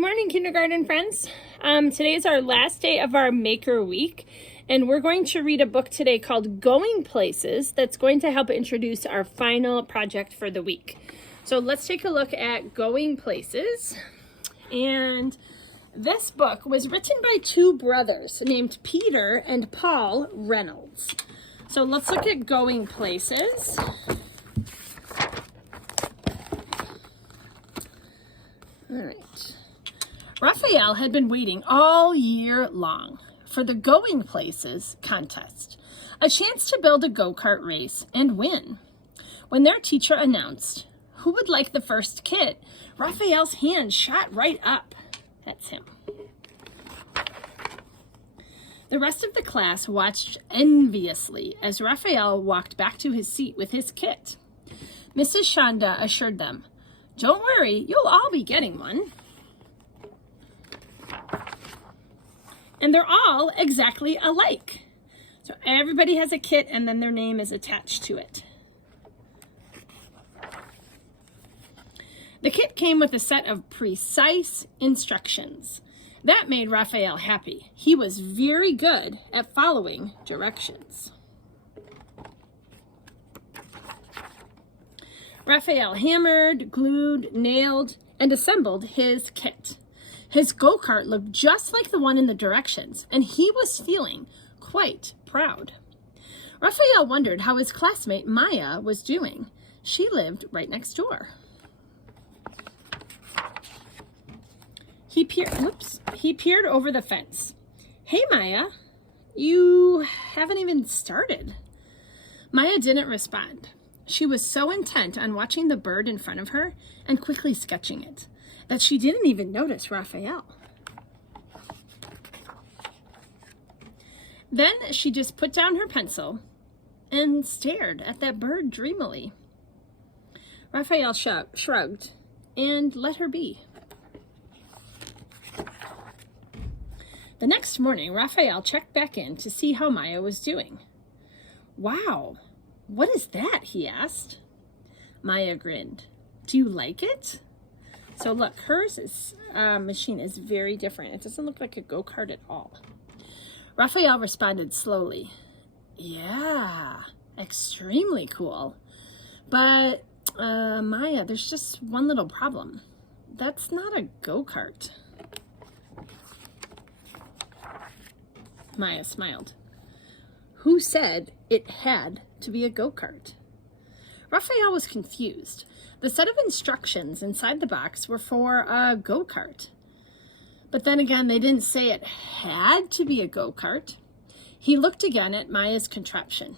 Good morning, kindergarten friends. Today is our last day of our Maker Week, and we're going to read a book today called Going Places that's going to help introduce our final project for the week. So let's take a look at Going Places. And this book was written by two brothers named Peter and Paul Reynolds. So let's look at Going Places. All right. Raphael had been waiting all year long for the Going Places contest, a chance to build a go-kart race and win. When their teacher announced who would like the first kit, Raphael's hand shot right up. That's him. The rest of the class watched enviously as Raphael walked back to his seat with his kit. Mrs. Shonda assured them, "Don't worry, you'll all be getting one. And they're all exactly alike." So everybody has a kit and then their name is attached to it. The kit came with a set of precise instructions. That made Raphael happy. He was very good at following directions. Raphael hammered, glued, nailed, and assembled his kit. His go-kart looked just like the one in the directions, and he was feeling quite proud. Raphael wondered how his classmate Maya was doing. She lived right next door. He peered over the fence. "Hey, Maya, you haven't even started." Maya didn't respond. She was so intent on watching the bird in front of her and quickly sketching it that she didn't even notice Raphael. Then she just put down her pencil and stared at that bird dreamily. Raphael shrugged and let her be. The next morning, Raphael checked back in to see how Maya was doing. "Wow, what is that?" he asked. Maya grinned. "Do you like it?" So look, hers machine is very different. It doesn't look like a go-kart at all. Raphael responded slowly. "Yeah, extremely cool. But Maya, there's just one little problem. That's not a go-kart." Maya smiled. "Who said it had to be a go-kart?" Raphael was confused. The set of instructions inside the box were for a go-kart. But then again, they didn't say it had to be a go-kart. He looked again at Maya's contraption.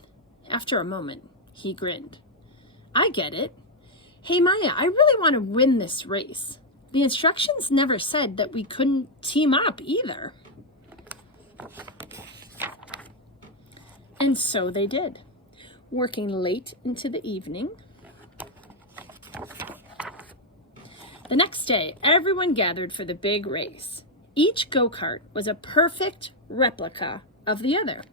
After a moment, he grinned. "I get it. Hey, Maya, I really want to win this race. The instructions never said that we couldn't team up either." And so they did, working late into the evening. The next day, everyone gathered for the big race. Each go-kart was a perfect replica of the other.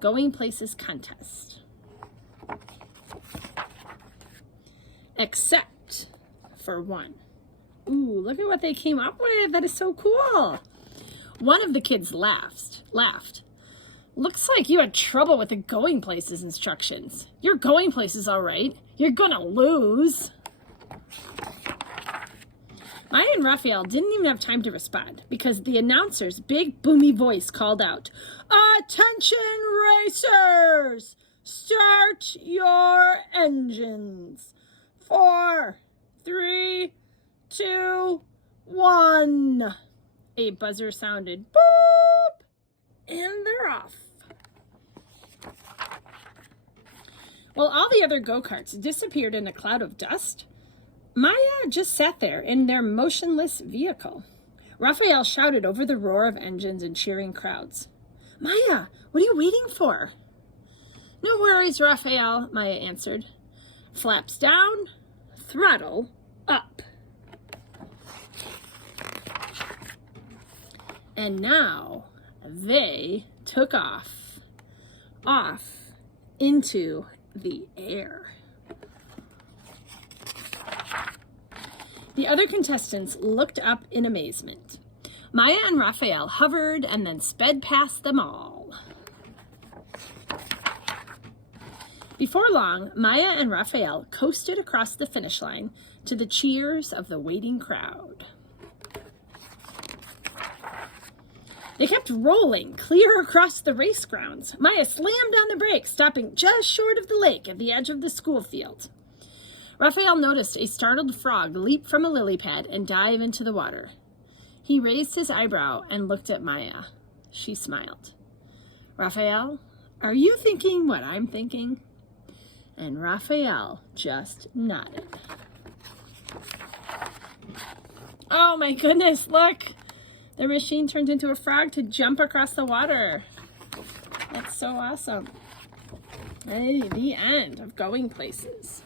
Going Places contest. Except for one. Ooh, look at what they came up with. That is so cool. One of the kids laughed. "Looks like you had trouble with the Going Places instructions. You're going places all right. You're gonna lose." Maya and Raphael didn't even have time to respond because the announcer's big boomy voice called out, "Attention racers! Start your engines. 4, 3, 2, 1. A buzzer sounded, boop, and they're off. While all the other go-karts disappeared in a cloud of dust, Maya just sat there in their motionless vehicle. Raphael shouted over the roar of engines and cheering crowds. "Maya, what are you waiting for?" "No worries, Raphael," Maya answered. "Flaps down, throttle up." And now they took off into the air. The other contestants looked up in amazement. Maya and Raphael hovered and then sped past them all. Before long, Maya and Raphael coasted across the finish line to the cheers of the waiting crowd. They kept rolling clear across the race grounds. Maya slammed on the brakes, stopping just short of the lake at the edge of the school field. Raphael noticed a startled frog leap from a lily pad and dive into the water. He raised his eyebrow and looked at Maya. She smiled. Raphael, are you thinking what I'm thinking? And Raphael just nodded. Oh my goodness, look! The machine turned into a frog to jump across the water. That's so awesome. Hey, the end of Going Places.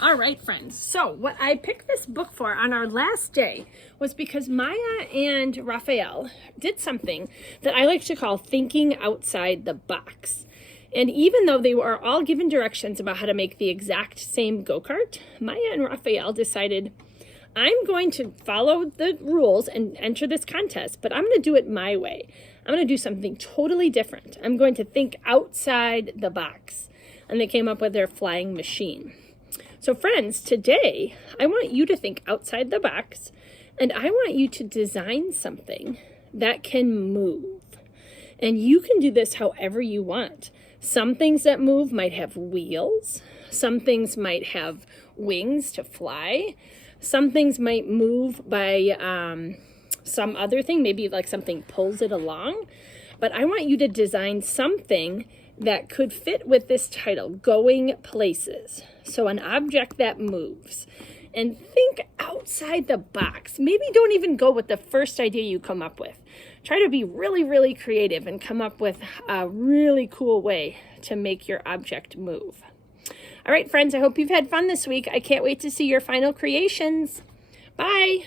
All right, friends. So what I picked this book for on our last day was because Maya and Raphael did something that I like to call thinking outside the box. And even though they were all given directions about how to make the exact same go-kart, Maya and Raphael decided, I'm going to follow the rules and enter this contest, but I'm going to do it my way. I'm going to do something totally different. I'm going to think outside the box. And they came up with their flying machine. So friends, today, I want you to think outside the box, and I want you to design something that can move. And you can do this however you want. Some things that move might have wheels. Some things might have wings to fly. Some things might move by some other thing, maybe like something pulls it along. But I want you to design something that could fit with this title, Going Places. So an object that moves. And think outside the box. Maybe don't even go with the first idea you come up with. Try to be really, really creative and come up with a really cool way to make your object move. All right, friends, I hope you've had fun this week. I can't wait to see your final creations. Bye.